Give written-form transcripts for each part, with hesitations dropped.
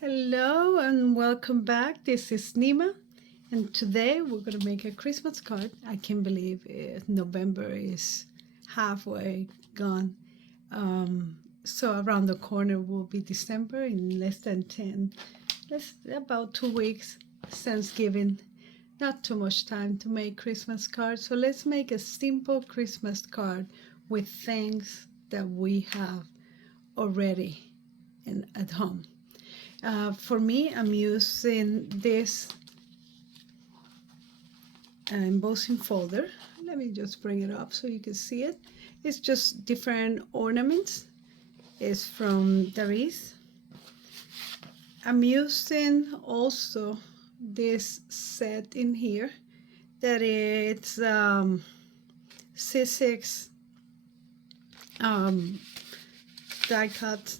Hello and welcome back. This is Nima, and today we're going to make a Christmas card. I can't believe November is halfway gone. So around the corner will be December in less than about 2 weeks, Thanksgiving. Not too much time to make Christmas cards. So let's make a simple Christmas card with things that we have already at home. For me, I'm using this embossing folder. Let me just bring it up so you can see it. It's just different ornaments. It's from Darice. I'm using also this set in here that it's Sizzix die cut.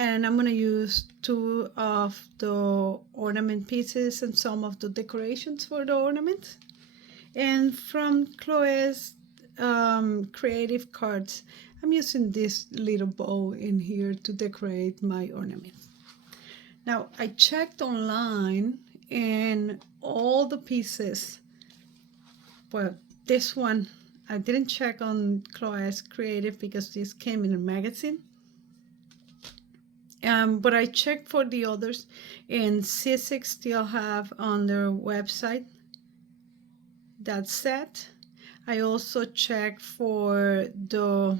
And I'm going to use 2 of the ornament pieces and some of the decorations for the ornament. And from Chloe's creative cards, I'm using this little bow in here to decorate my ornaments. Now, I checked online and all the pieces, well, this one, I didn't check on Chloe's creative because this came in a magazine. But I checked for the others, and Sizzix still have on their website that set. I also checked for the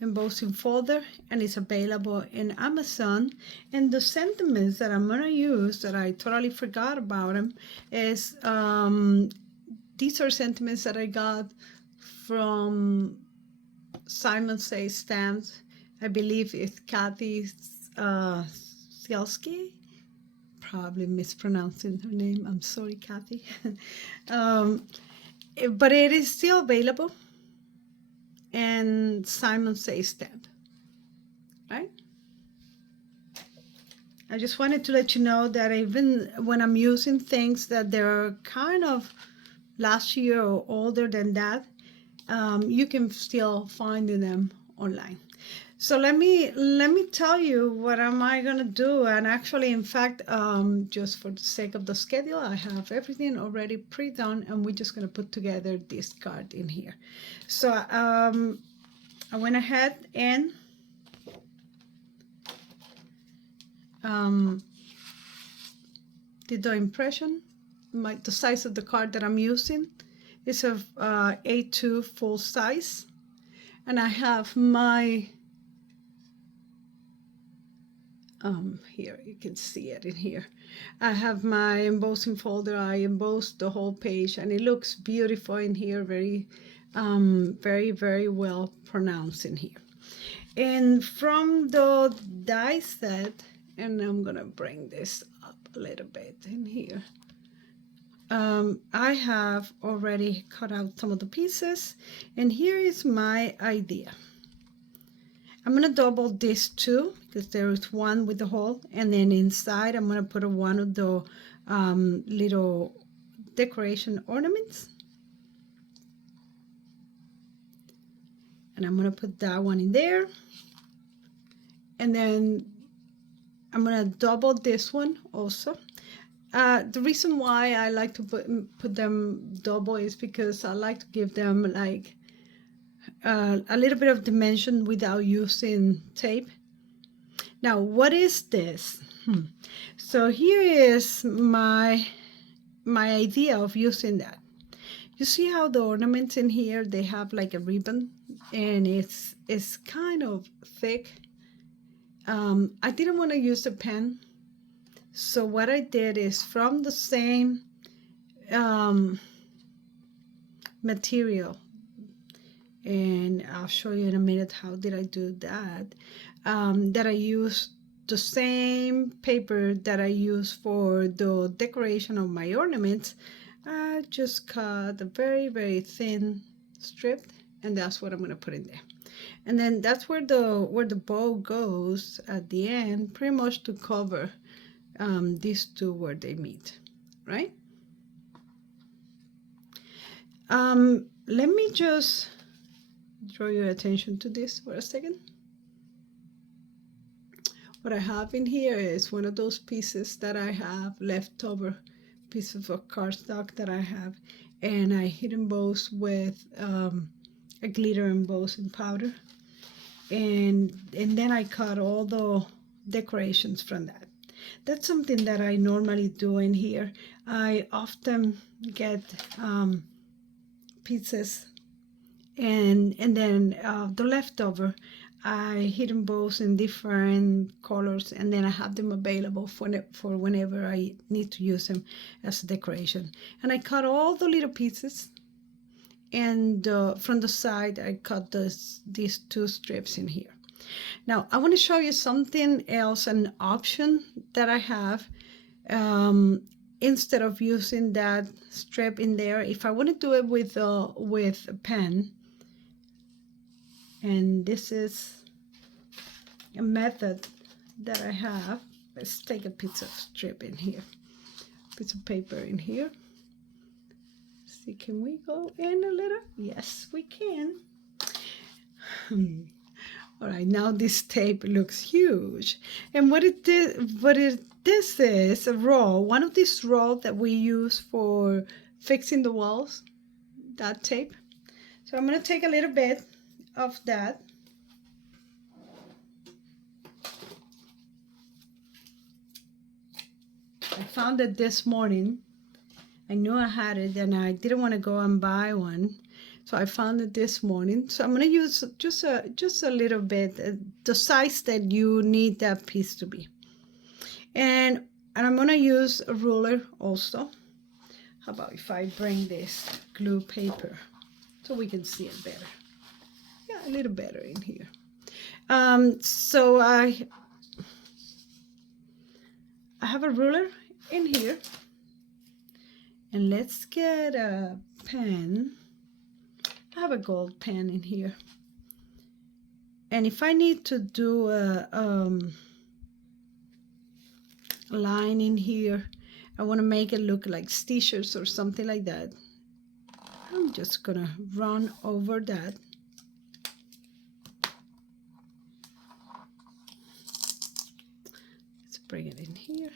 embossing folder, and it's available in Amazon. And the sentiments that I'm gonna use, that I totally forgot about them, is these are sentiments that I got from Simon Says Stamps. I believe it's Kathy Sielski. Probably mispronouncing her name. I'm sorry, Kathy. But it is still available. And Simon Says Stamp, right? I just wanted to let you know that even when I'm using things that they're kind of last year or older than that, you can still find them online. So let me tell you what am I gonna do. And actually, in fact, just for the sake of the schedule, I have everything already pre-done, and we're just gonna put together this card in here. So I went ahead and did the impression. The size of the card that I'm using is a A2 full size, and I have my here you can see it in here. I have my embossing folder. I embossed the whole page, and it looks beautiful in here. Very very well pronounced in here. And from the die set, and I'm gonna bring this up a little bit in here, I have already cut out some of the pieces, and here is my idea. I'm going to double this too, because there is one with the hole, and then inside I'm going to put one of the little decoration ornaments. And I'm going to put that one in there. And then I'm going to double this one also. The reason why I like to put them double is because I like to give them like a little bit of dimension without using tape. Now, what is this? So here is my idea of using that. You see how the ornaments in here, they have like a ribbon, and it's kind of thick. I didn't want to use a pen, so what I did is from the same material, and I'll show you in a minute how did I do that, that I used the same paper that I use for the decoration of my ornaments. I just cut a very thin strip, and that's what I'm going to put in there. And then that's where the bow goes at the end, pretty much to cover these two where they meet, right? Let me just draw your attention to this for a second. what I have in here is one of those pieces that I have leftover pieces of cardstock that I have, and I hit emboss with a glitter embossing powder, and then I cut all the decorations from that. That's something that I normally do in here. I often get pieces, and then the leftover I hit emboss in different colors, and then I have them available for whenever I need to use them as a decoration. And I cut all the little pieces, and from the side I cut these 2 strips in here. Now I want to show you something else, an option that I have. Instead of using that strip in there, if I want to do it with a pen, and this is a method that I have. Let's take a piece of strip in here, piece of paper in here. See, can we go in a little? Yes, we can. All right, now this tape looks huge. And this is a roll, one of these rolls that we use for fixing the walls, that tape. So I'm going to take a little bit of that. I found it this morning. I knew I had it and I didn't want to go and buy one. So I found it this morning. So I'm going to use just a little bit, the size that you need that piece to be. And I'm going to use a ruler also. How about if I bring this glue paper so we can see it better? Yeah, a little better in here. So I have a ruler in here. And let's get a pen. I have a gold pen in here. And if I need to do a line in here, I want to make it look like stitches or something like that, I'm just gonna run over that. Let's bring it in here.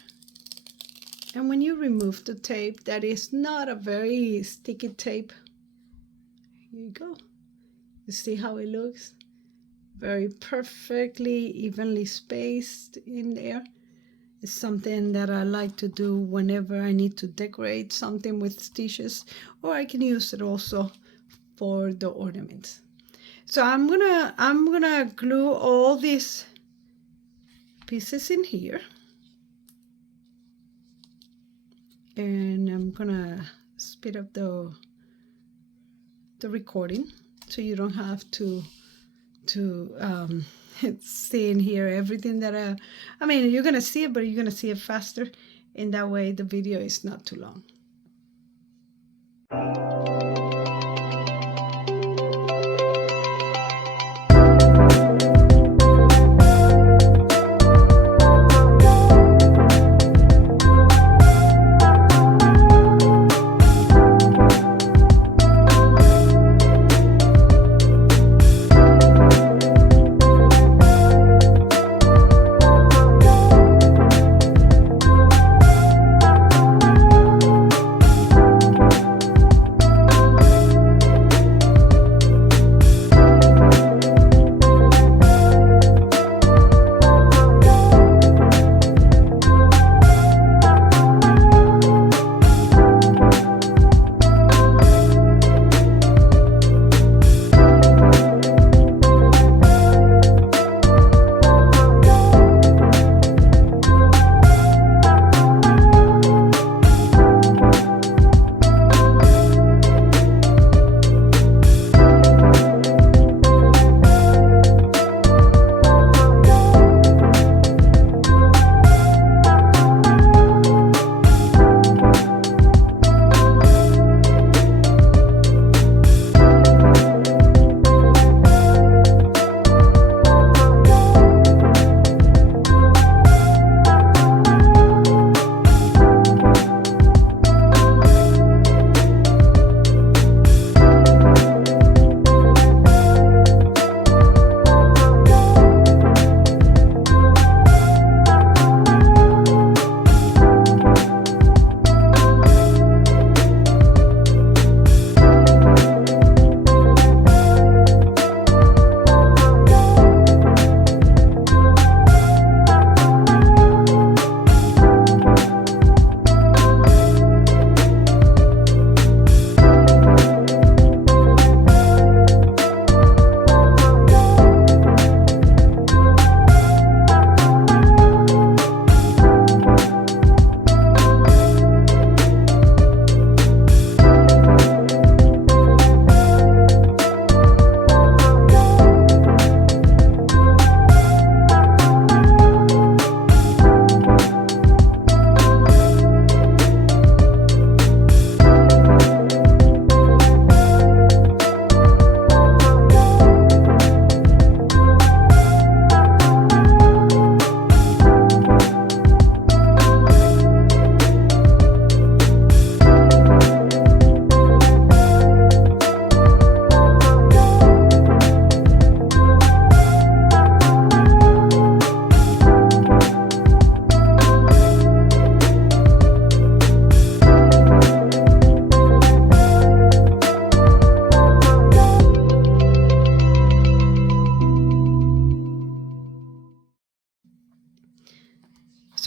And when you remove the tape, that is not a very sticky tape. Here you go. You see how it looks? Very perfectly evenly spaced in there. It's something that I like to do whenever I need to decorate something with stitches, or I can use it also for the ornaments. So I'm gonna glue all these pieces in here. And I'm gonna speed up the recording so you don't have to see in here everything that I mean, you're gonna see it, but you're gonna see it faster, and that way the video is not too long.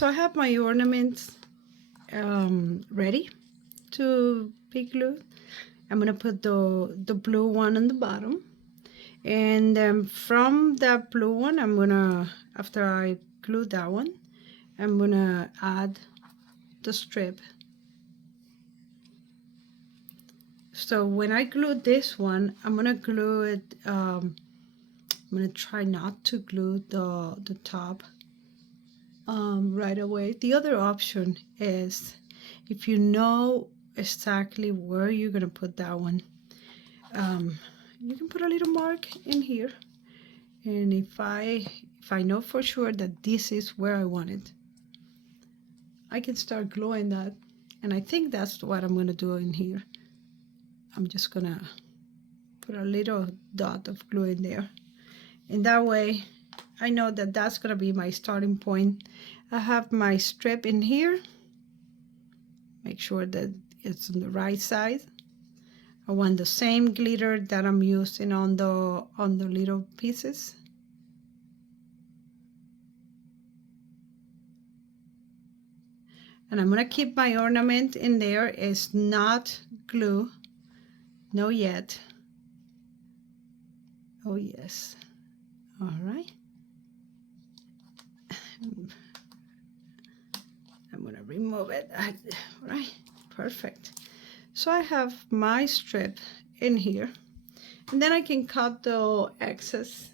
I have my ornaments ready to be glued. I'm gonna put the blue one on the bottom, and then from that blue one, I'm gonna, after I glue that one, I'm gonna add the strip. So when I glue this one, I'm gonna glue it, I'm gonna try not to glue the top right away. The other option is, if you know exactly where you're gonna put that one, you can put a little mark in here, and if I know for sure that this is where I want it, I can start gluing that. And I think that's what I'm gonna do in here. I'm just gonna put a little dot of glue in there, and that way I know that that's gonna be my starting point. I have my strip in here. Make sure that it's on the right side. I want the same glitter that I'm using on the little pieces. And I'm gonna keep my ornament in there. It's not glue, no yet. Oh yes, all right. I'm gonna remove it. All right, perfect. So I have my strip in here, and then I can cut the excess.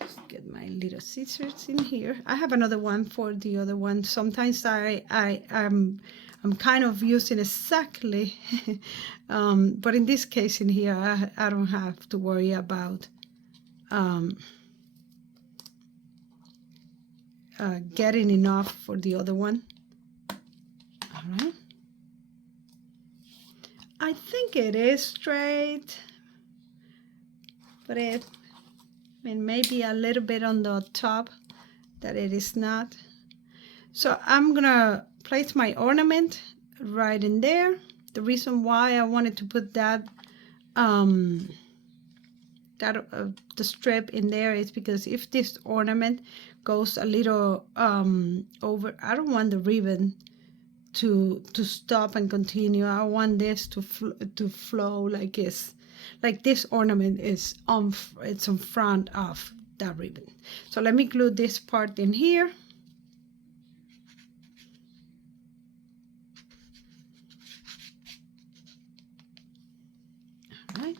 Just get my little scissors in here. I have another one for the other one. Sometimes I'm kind of using exactly, but in this case in here, I don't have to worry about getting enough for the other one. All right. I think it is straight, but maybe a little bit on the top that it is not. So I'm gonna place my ornament right in there. The reason why I wanted to put that the strip in there is because if this ornament goes a little over, I don't want the ribbon to stop and continue. I want this to flow like this. Like this ornament is it's in front of that ribbon. So let me glue this part in here. All right.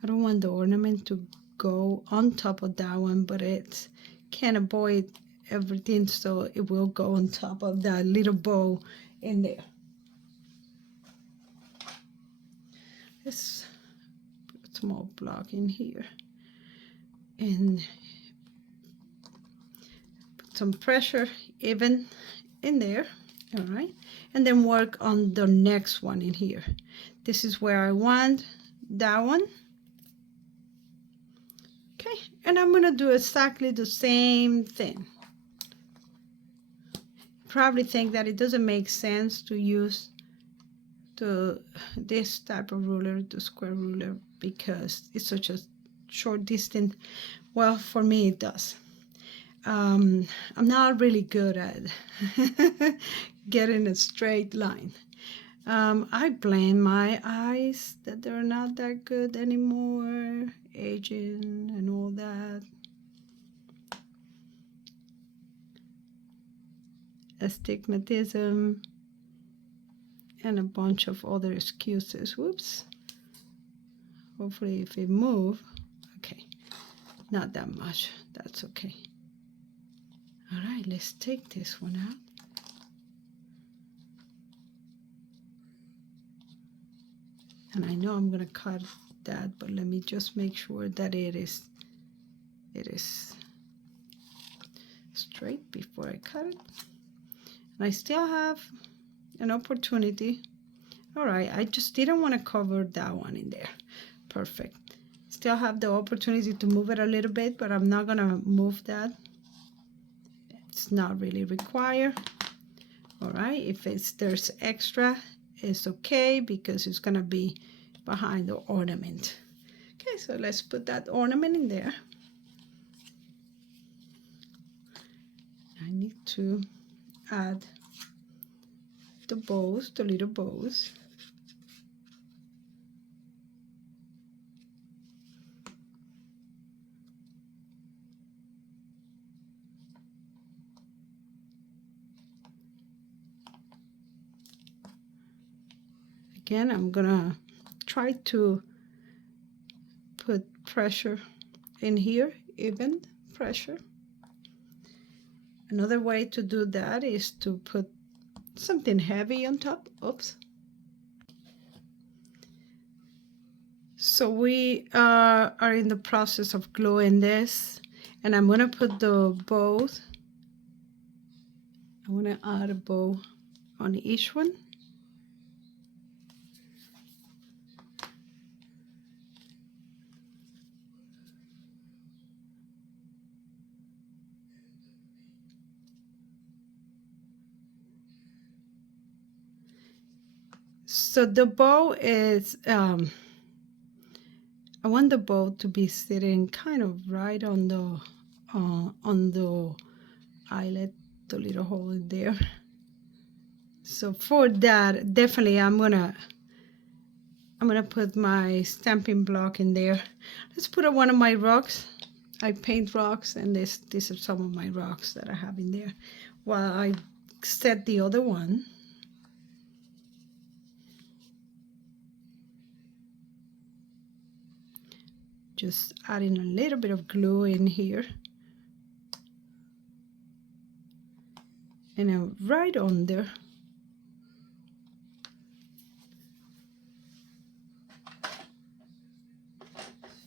I don't want the ornament to go on top of that one, but it can't avoid everything, so it will go on top of that little bow in there. Let's put a small block in here and put some pressure even in there. All right, and then work on the next one in here. This is where I want that one. Okay, and I'm gonna do exactly the same thing. Probably think that it doesn't make sense to use this type of ruler, the square ruler, because it's such a short distance. Well, for me it does. I'm not really good at getting a straight line. I blame my eyes that they're not that good anymore, aging and all that. Astigmatism and a bunch of other excuses. Whoops. Hopefully if it moves, okay, not that much, that's okay. All right, let's take this one out. And I know I'm gonna cut that, but let me just make sure that it is straight before I cut it. And I still have an opportunity. All right, I just didn't want to cover that one in there. Perfect. Still have the opportunity to move it a little bit, but I'm not gonna move that. It's not really required. All right, if there's extra, it's okay because it's gonna be behind the ornament. Okay, so let's put that ornament in there. I need to add the bows, the little bows. Again, I'm gonna try to put pressure in here, even pressure. Another way to do that is to put something heavy on top. Oops. So we are in the process of gluing this, and I'm gonna put the bows. I wanna add a bow on each one. So the bow is, I want the bow to be sitting kind of right on the eyelet, the little hole in there. So for that, definitely I'm gonna put my stamping block in there. Let's put one of my rocks. I paint rocks, and these are some of my rocks that I have in there. While I set the other one. Just adding a little bit of glue in here. And right on there.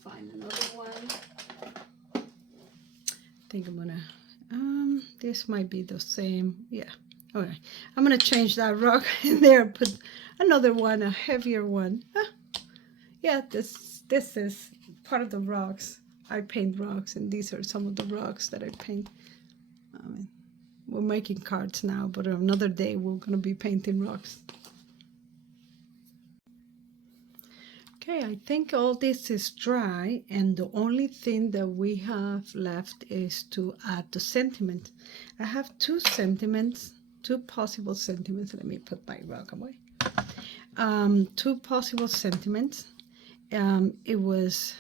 Find another one. I think I'm gonna, this might be the same. Yeah. All right. I'm gonna change that rock in there, put another one, a heavier one. Yeah, this is part of the rocks. I paint rocks, and these are some of the rocks that I paint. I mean, we're making cards now, but another day we're gonna be painting rocks. Okay, I think all this is dry, and the only thing that we have left is to add the sentiment. I have two possible sentiments. Let me put my rock away. Two possible sentiments. It was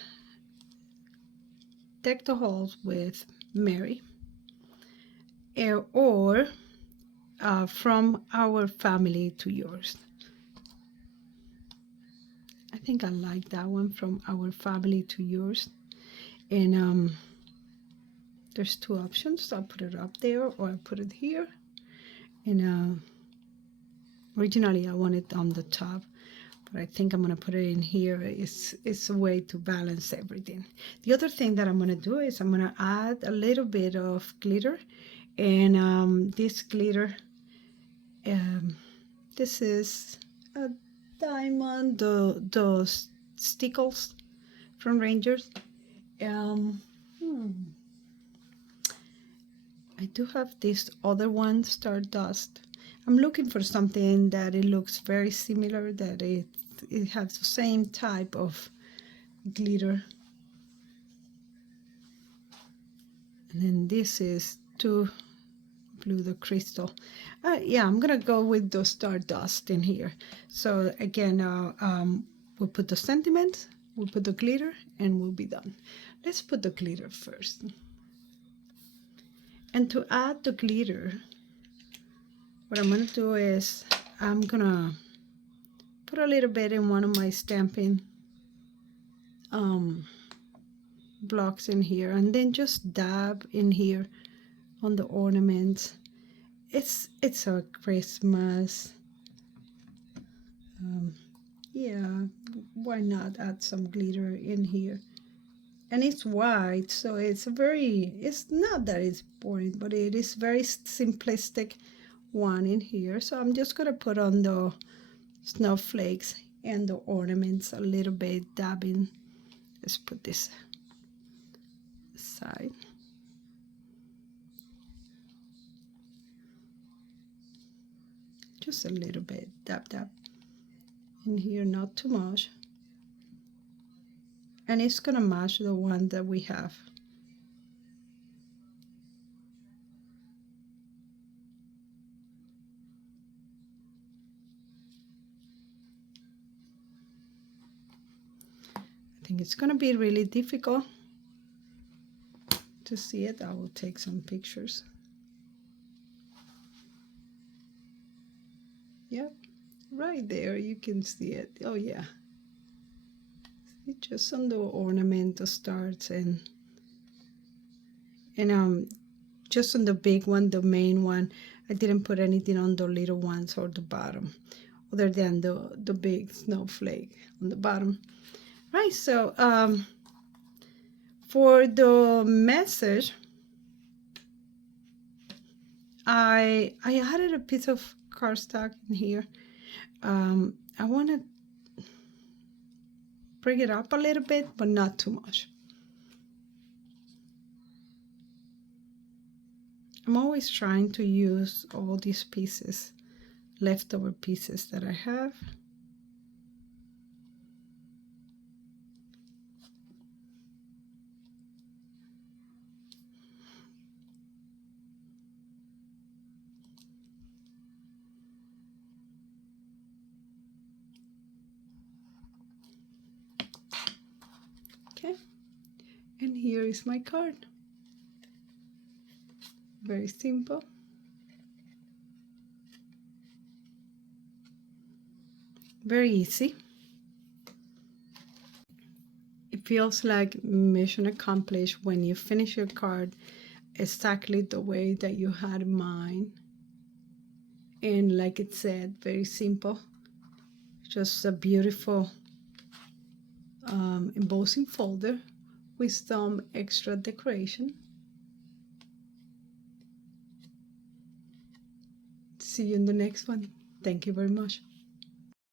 deck the halls with Mary, or from our family to yours. I think I like that one, from our family to yours. And there's two options. So I'll put it up there, or I put it here. And originally I want it on the top, but I think I'm gonna put it in here. It's a way to balance everything. The other thing that I'm gonna do is I'm gonna add a little bit of glitter. And this glitter, this is a diamond, those stickles from Rangers. I do have this other one, Stardust. I'm looking for something that it looks very similar, that it has the same type of glitter. And then this is to blue, the crystal. Yeah, I'm gonna go with the Stardust in here. So again, we'll put the sentiment, we'll put the glitter, and we'll be done. Let's put the glitter first. And to add the glitter, what I'm gonna do is I'm gonna put a little bit in one of my stamping blocks in here, and then just dab in here on the ornaments. It's a Christmas. Yeah, why not add some glitter in here? And it's white, so it's not that it's boring, but it is very simplistic one in here. So I'm just gonna put on the snowflakes and the ornaments a little bit, dabbing. Let's put this aside. just a little bit, dab dab in here, not too much, and it's gonna match the one that we have. I think it's gonna be really difficult to see it. I will take some pictures. Yep, right there you can see it. Oh yeah, see, just on the ornament starts, and just on the big one, the main one, I didn't put anything on the little ones or the bottom, other than the big snowflake on the bottom. Right, so for the message, I added a piece of cardstock in here. I want to bring it up a little bit, but not too much. I'm always trying to use all these pieces, leftover pieces that I have. Okay, and here is my card. Very simple. Very easy. It feels like mission accomplished when you finish your card exactly the way that you had in mind. And like it said, very simple. Just a beautiful embossing folder with some extra decoration. See you in the next one. Thank you very much.